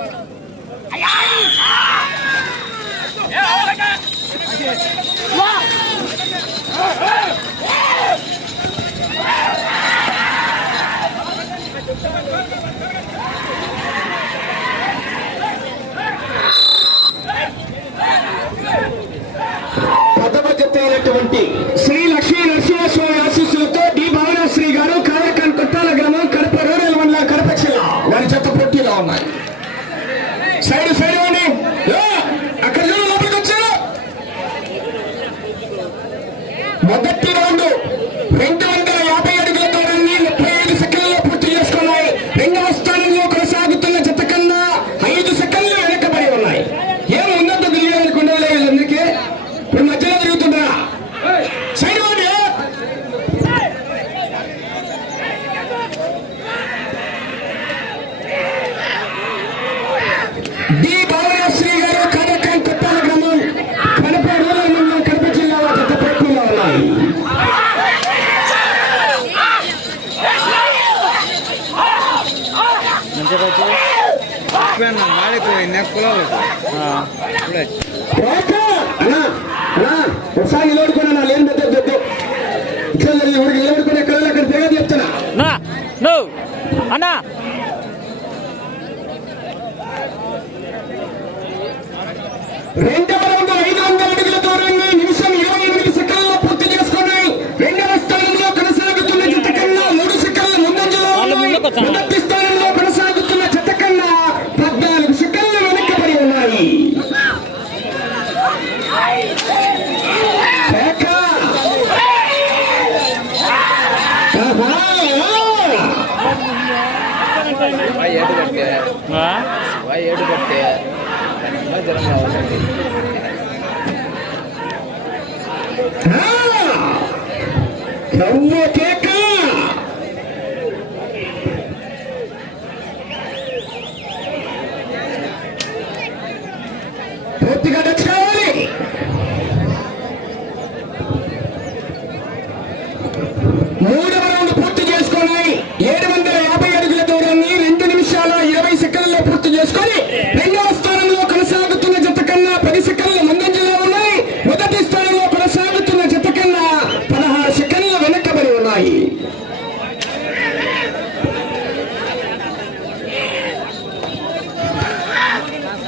早い！ఎవరికి ఎవరికి రెండు జనం కావాలండి నవ్వు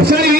O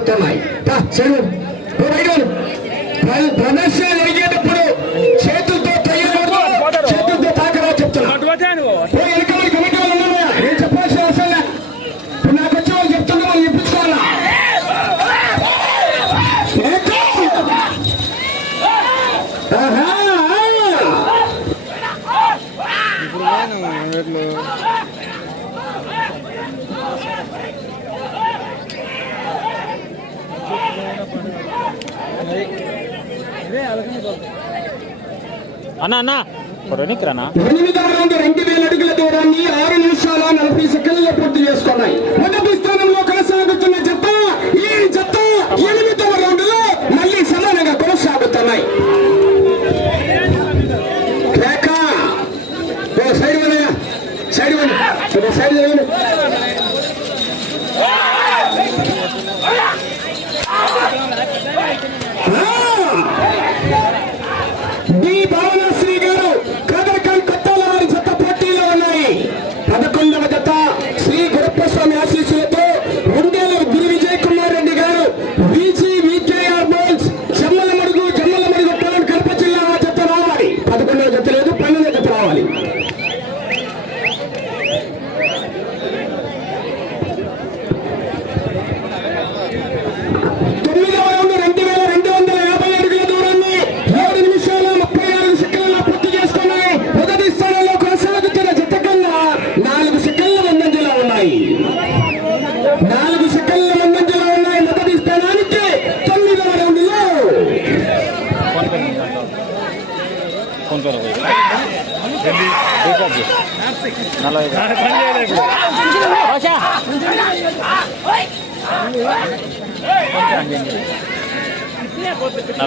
তো নাই তা চলুন প্রোভাইডার প্রাণেশ্বর అన్నా అన్నా. కొరనికి రెండు వేల అడుగుల దూరాన్ని ఆరు నిమిషాల నలభై సెకండ్లలో పూర్తి చేసుకున్నాయి. మొదటి స్థానంలో కొనసాగుతున్న జత ఈ జత ఎనిమిదవ రౌండ్లో మళ్ళీ సమానంగా కొనసాగుతున్నాయి.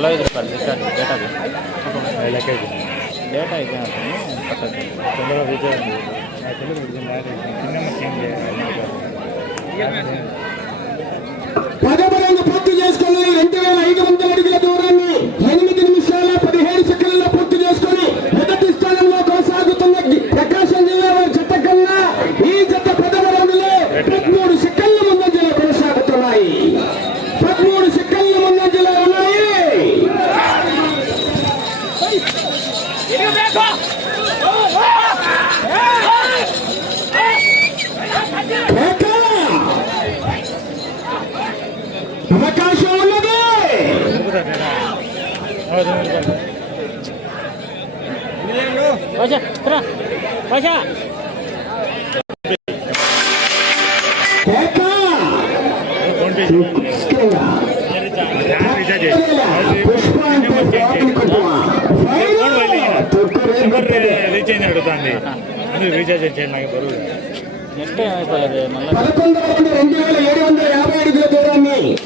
ಚಲಾಗಿದೆ ಸರ್ ಲೇಟ್ ಆಗಿ ಲೇಟ್ ಆಗಿ ಲೇಟ್ ಆಗಿ ಲೇಟ್ ಆಗಿದೆ ಅಂತ ಪದೇ ಪದೇ రీఛార్జ్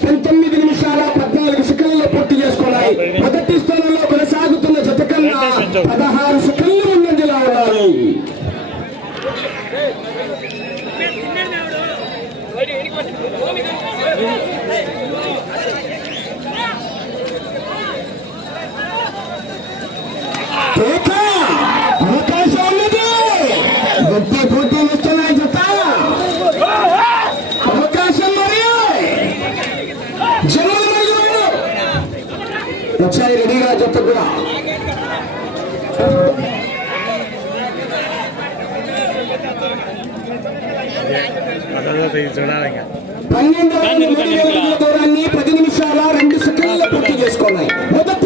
పంతొమ్మిది నిమిషాల పద్నాలుగు సెకండ్లో పూర్తి చేసుకోవాలి మొదటి స్థానంలో కొనసాగుతున్న జత కన్నా పదహారు వచ్చాయి రెడీగా జత కూడా. అదే చూడాలి ఇంకా. దూరాన్ని నిమిషాల రెండు సెకండ్ల పూర్తి చేసుకున్నాయి.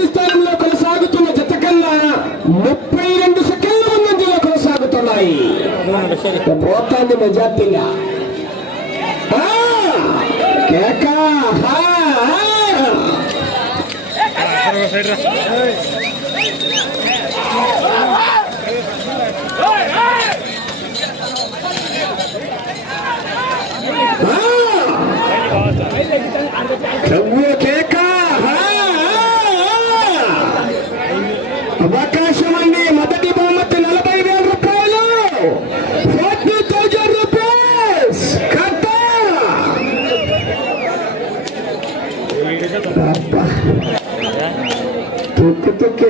స్థానంలో కొనసాగుతున్న జత ముప్పై రెండు సెకండ్ల ముందంజలో కొనసాగుతున్నాయి. పోతాంది మెజార్టీగా. కేకా! படத்துக்கு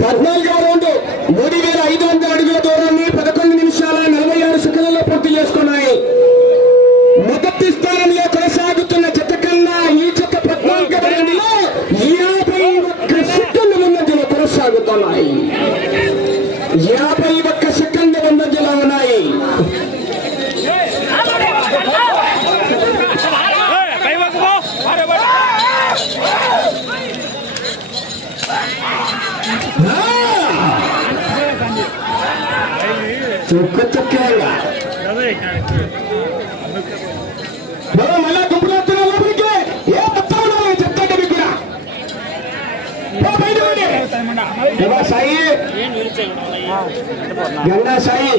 పద్నాలుగవ రౌండ్ మూడు వేల ఐదు వందల అడుగుల దూరాన్ని ಚಕ್ಕೆಲ್ಲ ಬರೋಲ್ಲ ಗುಂಪು ಒಬ್ಬರಿಗೆ ಏ ತಪ್ಪವನ್ನ ಚಕ್ಕಂಡಿ ಕೂಡ ಬಯಟ ಸಾಯಿ ಗಂಗಾ ಸಾಯಿ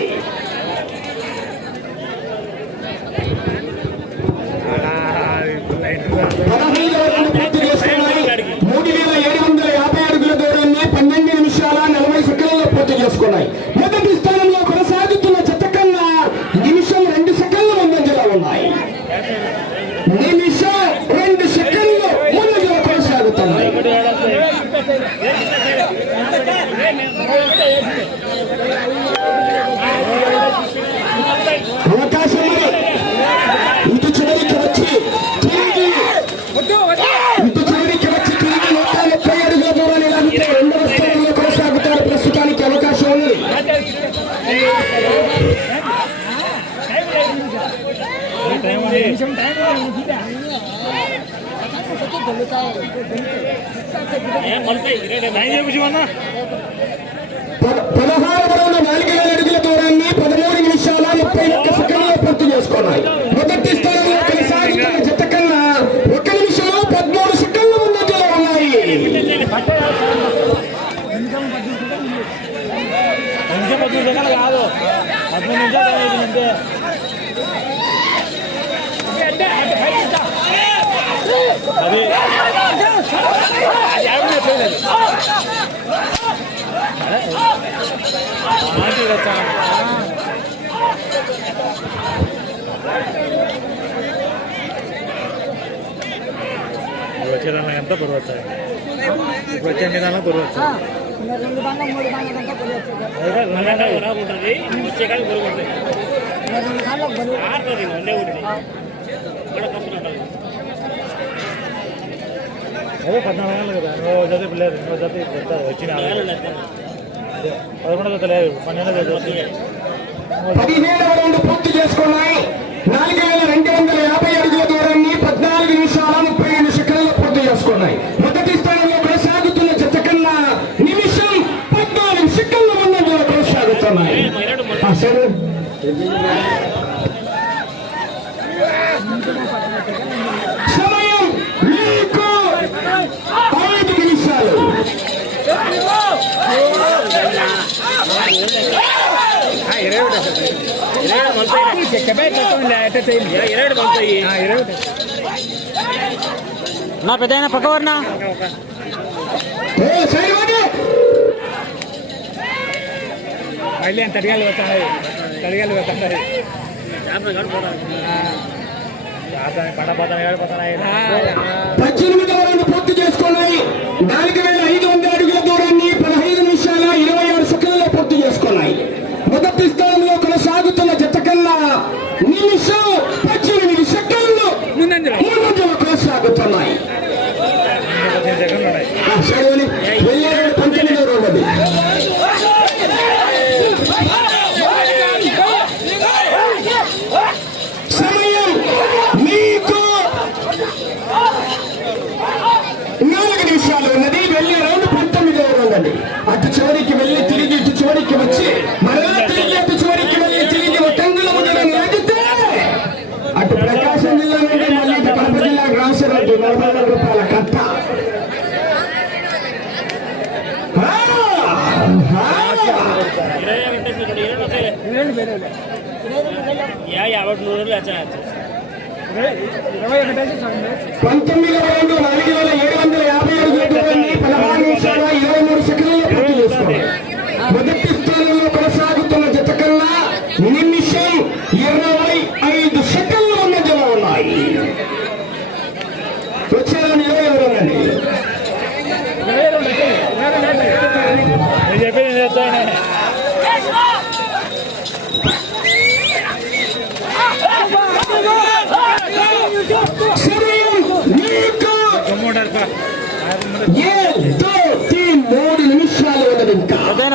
పదహారు రౌండ్ నాలుగు వేల అడుగుల దూరాన్ని పదమూడు నిమిషాల ముప్పై ఒక్క సెకండ్లో పూర్తి చేసుకున్నాయి. మొదటి స్థానంలో కొనసాగుతున్న జత కన్నా ఒక నిమిషంలో పదమూడు సెకండ్ల ముందంజలో ఉన్నాయి పది నిమిషాలు కాదు పదమూడు నిమిషాలు అయింది అంతే అది బరువు వచ్చాయి ఇప్పుడు వచ్చే బండ్ల మూడు బండ్ల కంటే బరువు వచ్చింది అదే పద్నాలుగు నెలలు కదా. ఇంకో జత ఇప్పుడు లేదు. ఇంకో జత ఇప్పుడు వచ్చిన పదకొండు జత లేదు. పన్నెండు జత వచ్చింది. పదిహేడవ రౌండ్ పూర్తి చేసుకున్నాయి. నాలుగు వేల రెండు వందల యాభై అడుగుల దూరాన్ని పద్నాలుగు నిమిషాల ముప్పై ఐదు సెకండ్లలో పూర్తి చేసుకున్నాయి. మొదటి స్థానంలో కొనసాగుతున్న జత కన్నా నిమిషం పద్నాలుగు సెకండ్ల ముందంజలో కొనసాగుతున్నాయి. నా పెద్ద పక్కవర్ణ. మళ్ళీ తడిగాలి పోతున్నాయి తడిగాలి పోతున్నాయి పద్దెనిమిది పూర్తి చేసుకున్నాయి నాలుగు వేల ఐదు వందల అడుగుల దూరాన్ని పదహైదు నిమిషాల ఇరవై ఆరు పూర్తి చేసుకున్నాయి మొదటి స్థానం do. పంతొమ్మిది వందల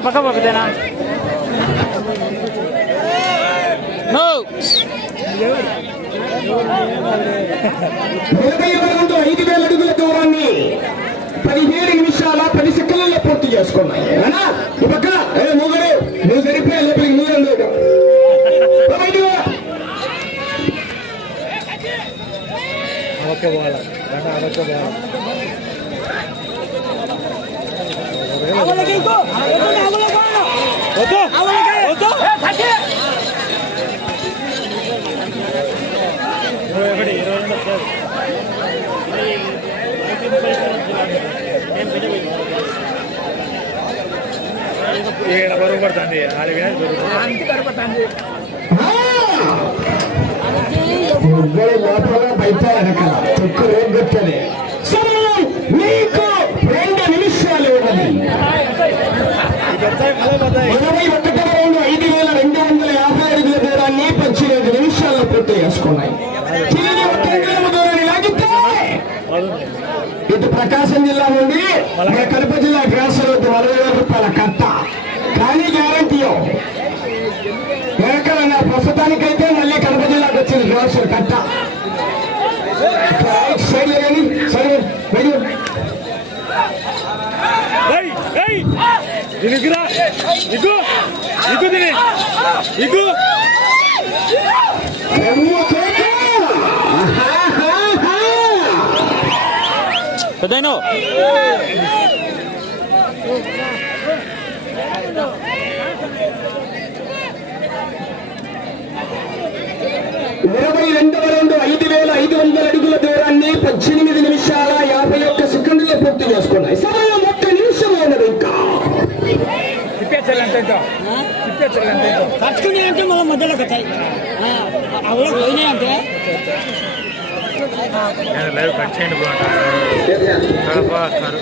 పక్క పక్కదేనా ఐదు వేల అడుగుల దూరాన్ని పదిహేడు నిమిషాల పది సెకండ్లలో పూర్తి చేసుకున్నాయి. ఈ పక్క. నువ్వు సరిపోయా లోపలికి నువ్వు ఓకే బాగా అడగ ఏడు బరువుపడుతుంది నాలుగు జరుగుతుంది బయట తక్కువ రేట్ పెట్టాలి దీనికిరా ఇగు ఇగు దీని ఇగు. పెద్దను ఇరవై రెండవ రెండు ఐదు వేల ఐదు వందల అడుగుల దూరాన్ని పద్దెనిమిది నిమిషాల యాభై ఒక్క సెకండ్లో పూర్తి చేసుకున్నాయి. సమయం చిప్పేచ్చాలి అంటే చిప్పేచ్చాలి అంటే కట్టుకునే అంటే మన మధ్యలో కట్టాయి అవ్వలో పోయినాయి అంటే లైవ్ కట్ చేయండి కడప సార్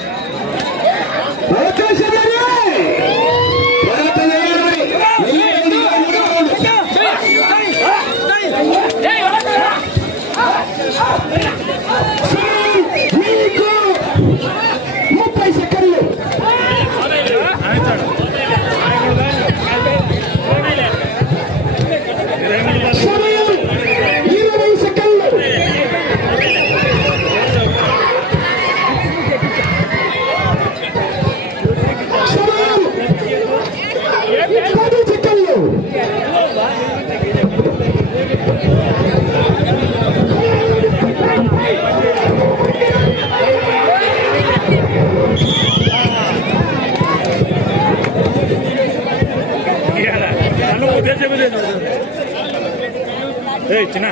చిన్న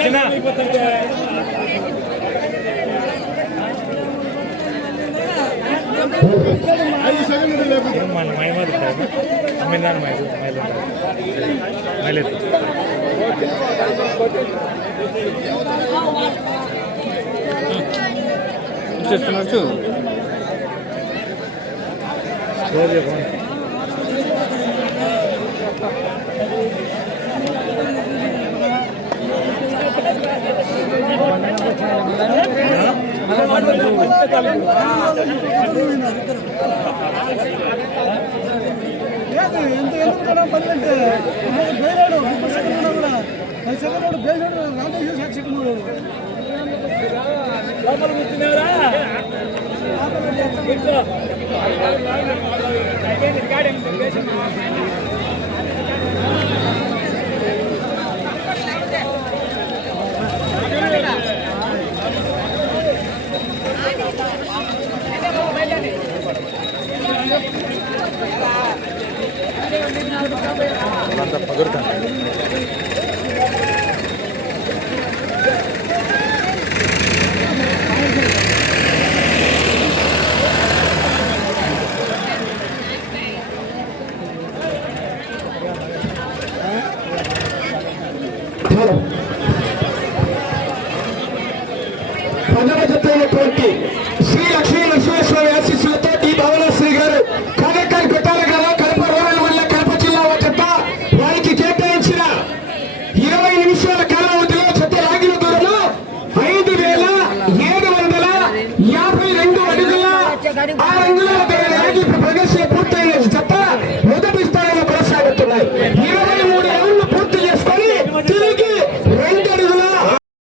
చిన్న మన మహిమలు తమిళనాడు మైలు మైలు మైలేదు చేస్తున్నట్టు స్టోర్ చెప్పండి లేదు ఎంత ఎందుకు కూడా పని బయలాడు సెకండ్ కూడా పది సెకండ్ వాడు బయలాడు రాంటే Manda para